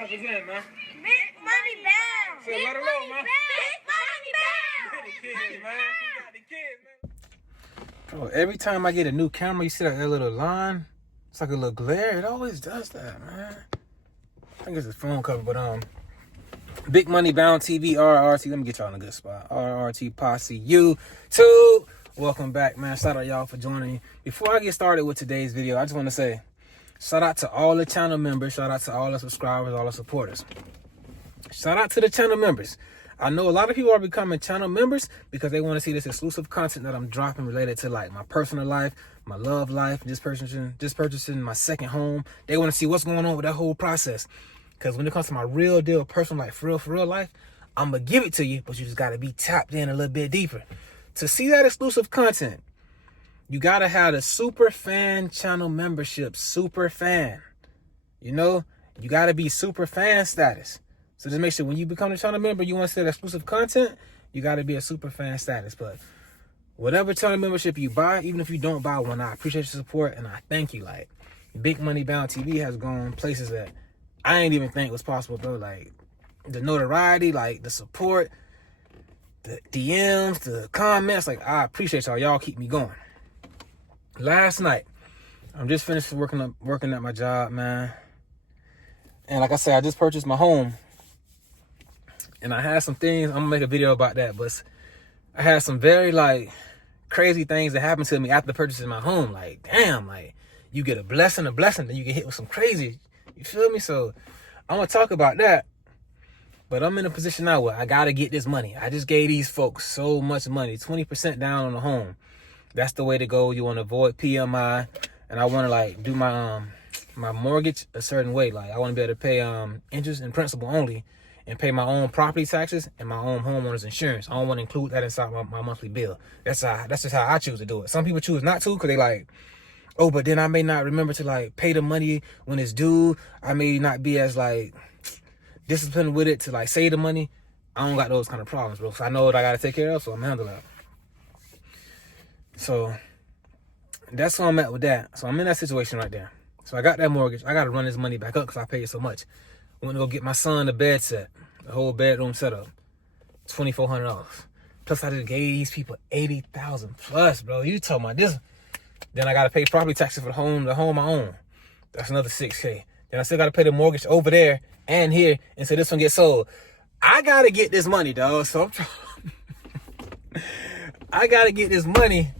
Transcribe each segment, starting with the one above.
represent, man? Big money bound. So let her know, man. Big money bound. The kids, man. You got the kids, man. Bro, every time I get a new camera, you see that little line? It's like a little glare. It always does that, man. I think it's a phone cover, but Big Money Bound TV, RRT. Let me get y'all in a good spot. RRT Posse YouTube. Welcome back, man. Shout out y'all for joining me. Before I get started with today's video, I just want to say shout out to all the channel members. Shout out to all the subscribers, all the supporters. Shout out to the channel members. I know a lot of people are becoming channel members because they want to see this exclusive content that I'm dropping related to like my personal life, my love life, just purchasing my second home. They want to see what's going on with that whole process. Because when it comes to my real deal, personal life, for real life, I'm going to give it to you, but you just got to be tapped in a little bit deeper. To see that exclusive content, you got to have the super fan channel membership, super fan. You know, you got to be super fan status. So just make sure when you become a channel member, you want to see that exclusive content, you got to be a super fan status. But whatever channel membership you buy, even if you don't buy one, I appreciate your support and I thank you. Like, Big Money Bound TV has gone places that I ain't even think was possible, bro. Like, the notoriety, like, the support, the DMs, the comments, like, I appreciate y'all. Y'all keep me going. Last night, I'm just finished working at my job, man. And like I said, I just purchased my home. And I had some things, I'm gonna make a video about that, but I had some very, like, crazy things that happened to me after purchasing my home. Like, damn, like, you get a blessing, then you get hit with some crazy, you feel me? So, I'm gonna talk about that. But I'm in a position now where I gotta get this money. I just gave these folks so much money, 20% down on the home. That's the way to go. You wanna avoid PMI. And I wanna, like, do my my mortgage a certain way. Like, I wanna be able to pay interest and principal only and pay my own property taxes and my own homeowner's insurance. I don't want to include that inside my monthly bill. That's just how I choose to do it. Some people choose not to because they like, oh, but then I may not remember to like pay the money when it's due. I may not be as like disciplined with it to like save the money. I don't got those kind of problems, bro. So I know what I got to take care of, so I'm handling that. So that's where I'm at with that. So I'm in that situation right there. So I got that mortgage. I got to run this money back up because I paid so much. I went to go get my son a bed set, the whole bedroom setup, $2,400. Plus I just gave these people $80,000 plus, bro. You talking about this? Then I got to pay property taxes for the home I own. That's another $6K. Then I still got to pay the mortgage over there and here until this one gets sold. I got to get this money, dog. So I got to get this money.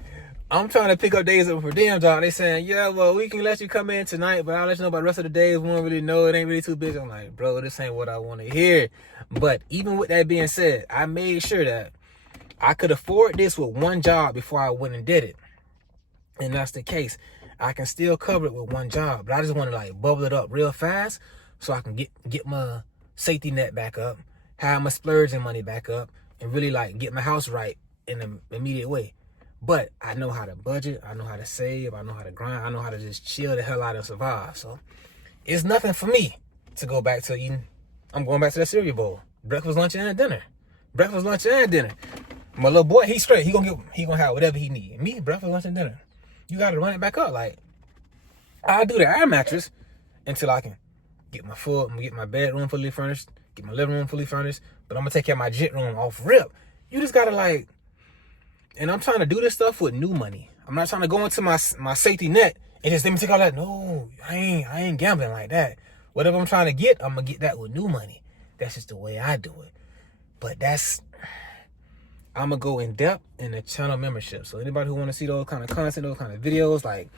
I'm trying to pick up days up for them, dog. They saying, yeah, well, we can let you come in tonight, but I'll let you know about the rest of the days. We don't really know. It ain't really too busy. I'm like, bro, this ain't what I want to hear. But even with that being said, I made sure that I could afford this with one job before I went and did it. And that's the case. I can still cover it with one job, but I just want to like bubble it up real fast so I can get my safety net back up, have my splurging money back up, and really like get my house right in an immediate way. But I know how to budget, I know how to save, I know how to grind, I know how to just chill the hell out and survive. So it's nothing for me to go back to eating. I'm going back to that cereal bowl. Breakfast, lunch, and dinner. Breakfast, lunch, and dinner. My little boy, he's straight. He gonna have whatever he need. Me, breakfast, lunch, and dinner. You gotta run it back up. Like, I'll do the air mattress until I can get my bedroom fully furnished, get my living room fully furnished, but I'm gonna take care of my jet room off rip. You just gotta like, and I'm trying to do this stuff with new money. I'm not trying to go into my safety net and just let me take all that. No, I ain't gambling like that. Whatever I'm trying to get, I'm gonna get that with new money. That's just the way I do it. But I'm gonna go in depth in the channel membership. So anybody who want to see those kind of content, those kind of videos, like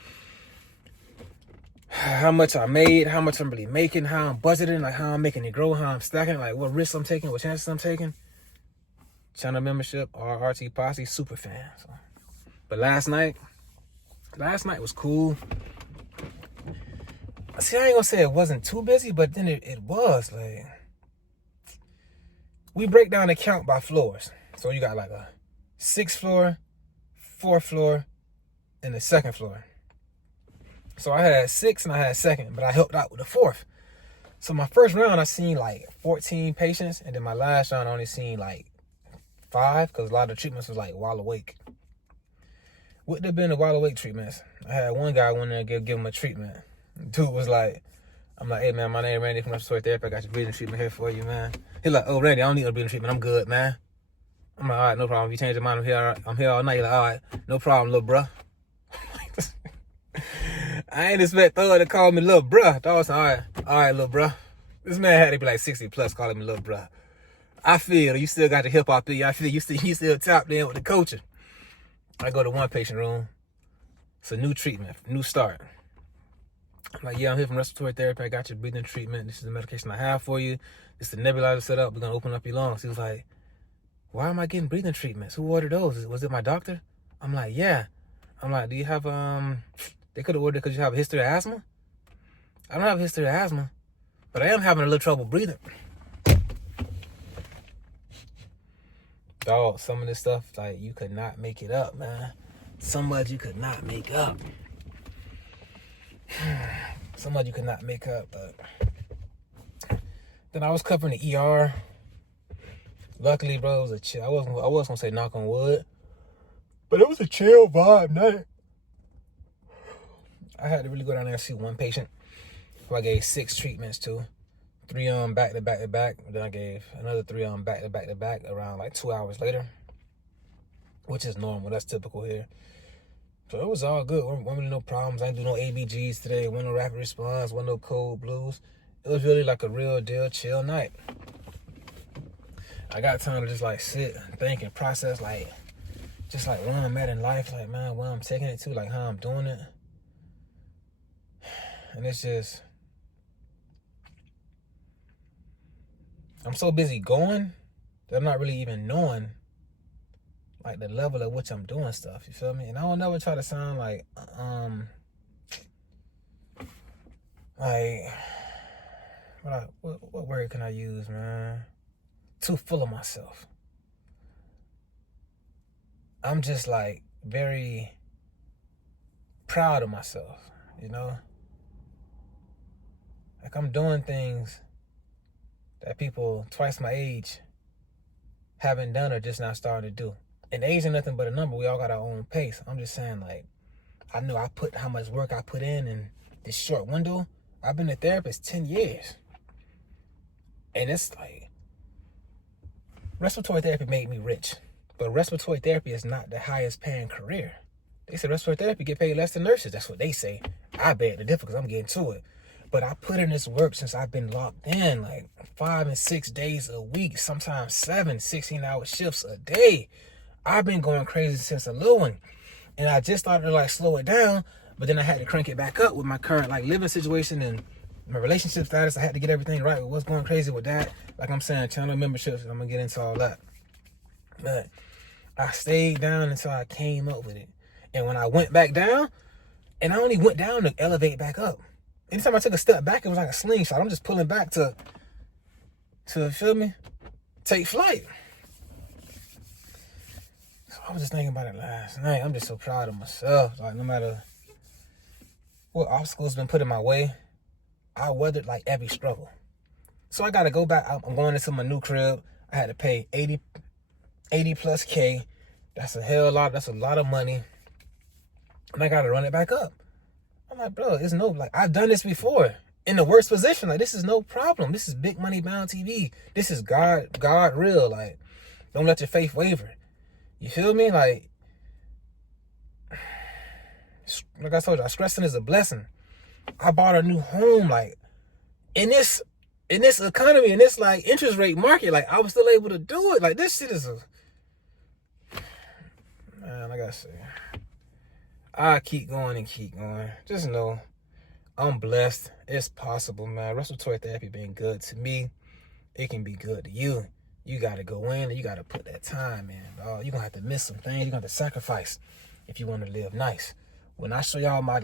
how much I made, how much I'm really making, how I'm budgeting, like how I'm making it grow, how I'm stacking, like what risks I'm taking, what chances I'm taking. Channel membership, RRT Posse, super fan. So. But last night was cool. See, I ain't gonna say it wasn't too busy, but then it was. Like, we break down the count by floors. So you got like a 6th floor, 4th floor, and the 2nd floor. So I had 6 and I had 2nd, but I helped out with the 4th. So my first round, I seen like 14 patients, and then my last round, I only seen like 5, because a lot of the treatments was like while awake. Wouldn't have been the while awake treatments. I had one guy went there and give him a treatment. Dude was like, I'm like, hey, man, my name Randy from Respiratory Therapy. I got your breathing treatment here for you, man. He's like, oh, Randy, I don't need no breathing treatment. I'm good, man. I'm like, all right, no problem. If you change your mind, I'm here all night. He's like, all right, no problem, little bruh. I ain't expect Thug to call me little bruh. Dog said, all right, little bruh. This man had to be like 60 plus calling me little bruh. I feel you still got the hip hop in you. I feel you still tapped in with the coaching. I go to one patient room. It's a new treatment, new start. I'm like, yeah, I'm here from Respiratory Therapy. I got your breathing treatment. This is the medication I have for you. This is the nebulizer set up. We're gonna open up your lungs. He was like, why am I getting breathing treatments? Who ordered those? Was it my doctor? I'm like, yeah. I'm like, do you have they could have ordered because you have a history of asthma? I don't have a history of asthma, but I am having a little trouble breathing. Dog, some of this stuff, like, you could not make it up, man. So much you could not make up. So much you could not make up, but then I was covering the ER. Luckily, bro, it was a chill. I was gonna say knock on wood, but it was a chill vibe night. I had to really go down there and see one patient who I gave 6 treatments to. 3 back to back to back. Then I gave another 3 back to back to back around like 2 hours later, which is normal. That's typical here. So it was all good. Wasn't really no problems. I didn't do no ABGs today. Wasn't no rapid response. Wasn't no cold blues. It was really like a real deal chill night. I got time to just like sit and think and process, like just like where I'm at in life, like, man, where I'm taking it to, like how I'm doing it. And it's just, I'm so busy going that I'm not really even knowing like the level at which I'm doing stuff. You feel me? And I don't never try to sound like what word can I use, man? Too full of myself. I'm just like very proud of myself, you know? Like I'm doing things that people twice my age haven't done or just now starting to do. And age ain't nothing but a number. We all got our own pace. I'm just saying, like, I know I put how much work I put in this short window. I've been a therapist 10 years. And it's like, respiratory therapy made me rich. But respiratory therapy is not the highest paying career. They say respiratory therapy get paid less than nurses. That's what they say. I beg the difference because I'm getting to it. But I put in this work since I've been locked in, like 5 and 6 days a week, sometimes 7, 16-hour shifts a day. I've been going crazy since a little one. And I just started to like slow it down, but then I had to crank it back up with my current like living situation and my relationship status. I had to get everything right with what's going crazy with that. Like I'm saying, channel memberships, I'm gonna get into all that. But I stayed down until I came up with it. And when I went back down, and I only went down to elevate back up. Anytime I took a step back, it was like a slingshot. I'm just pulling back to feel me, take flight. So I was just thinking about it last night. I'm just so proud of myself. Like no matter what obstacles been put in my way, I weathered like every struggle. So I got to go back. I'm going into my new crib. I had to pay 80 plus K. That's a lot of money. And I got to run it back up. I'm like, bro, it's no, like, I've done this before in the worst position. Like, this is no problem. This is big money bound TV. This is God real. Like, don't let your faith waver. You feel me? Like I told you, stressing is a blessing. I bought a new home, like, in this economy, in this, like, interest rate market, like, I was still able to do it. Like, this shit is man, I gotta say, I keep going and keep going. Just know I'm blessed. It's possible, man. Respiratory therapy been good to me. It can be good to you. You got to go in and you got to put that time in, dog. You're going to have to miss some things. You're going to have to sacrifice if you want to live nice. When I show y'all my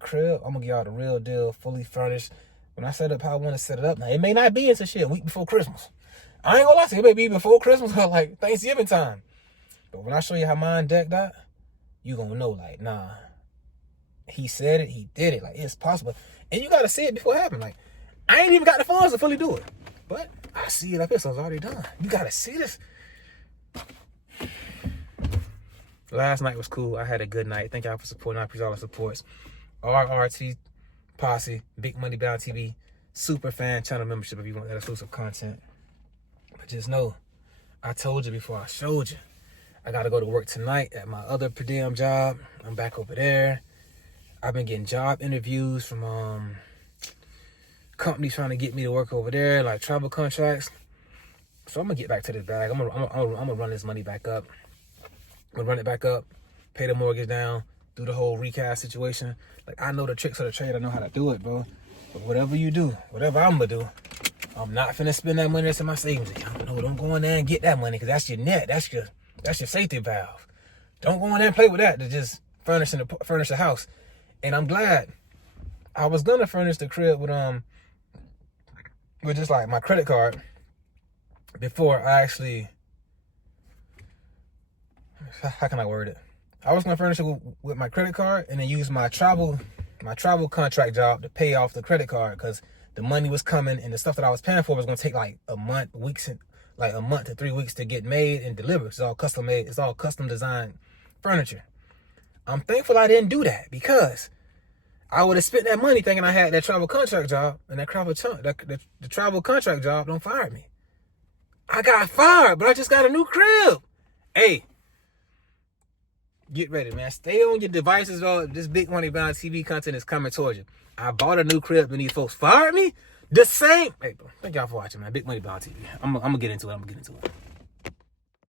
crib, I'm going to give y'all the real deal, fully furnished. When I set up how I want to set it up, now it may not be until shit a week before Christmas. I ain't going to lie to you. It may be before Christmas or like Thanksgiving time. But when I show you how mine decked out, you gonna know, like, nah, he said it, he did it, like, it's possible. And you gotta see it before it happens. Like, I ain't even got the funds to fully do it, but I see it up here, so it's already done. You gotta see this. Last night was cool. I had a good night. Thank y'all for supporting. I appreciate all the supports. RRT Posse, Big Money Bound TV, super fan channel membership if you want that exclusive content. But just know, I told you before I showed you. I got to go to work tonight at my other per diem job. I'm back over there. I've been getting job interviews from companies trying to get me to work over there, like travel contracts. So I'm going to get back to this bag. I'm gonna run this money back up. I'm going to run it back up, pay the mortgage down, do the whole recast situation. Like, I know the tricks of the trade. I know how to do it, bro. But whatever you do, whatever I'm going to do, I'm not finna spend that money that's in my savings account. No, don't go in there and get that money because that's your net. That's your safety valve. Don't go in there and play with that to just furnish the house. And I'm glad. I was gonna furnish the crib with just like my credit card before I actually, how can I word it? I was gonna furnish it with my credit card and then use my travel contract job to pay off the credit card because the money was coming and the stuff that I was paying for was gonna take like a month to 3 weeks to get made and delivered. It's all custom made. It's all custom designed furniture. I'm thankful I didn't do that because I would have spent that money thinking I had that travel contract job, and the travel contract job don't fire me. I got fired, but I just got a new crib. Hey, get ready, man. Stay on your devices. This Big Money Bound TV content is coming towards you. I bought a new crib and these folks fired me. The same. Hey, bro, thank y'all for watching, man. Big Money Bound TV. I'm gonna get into it.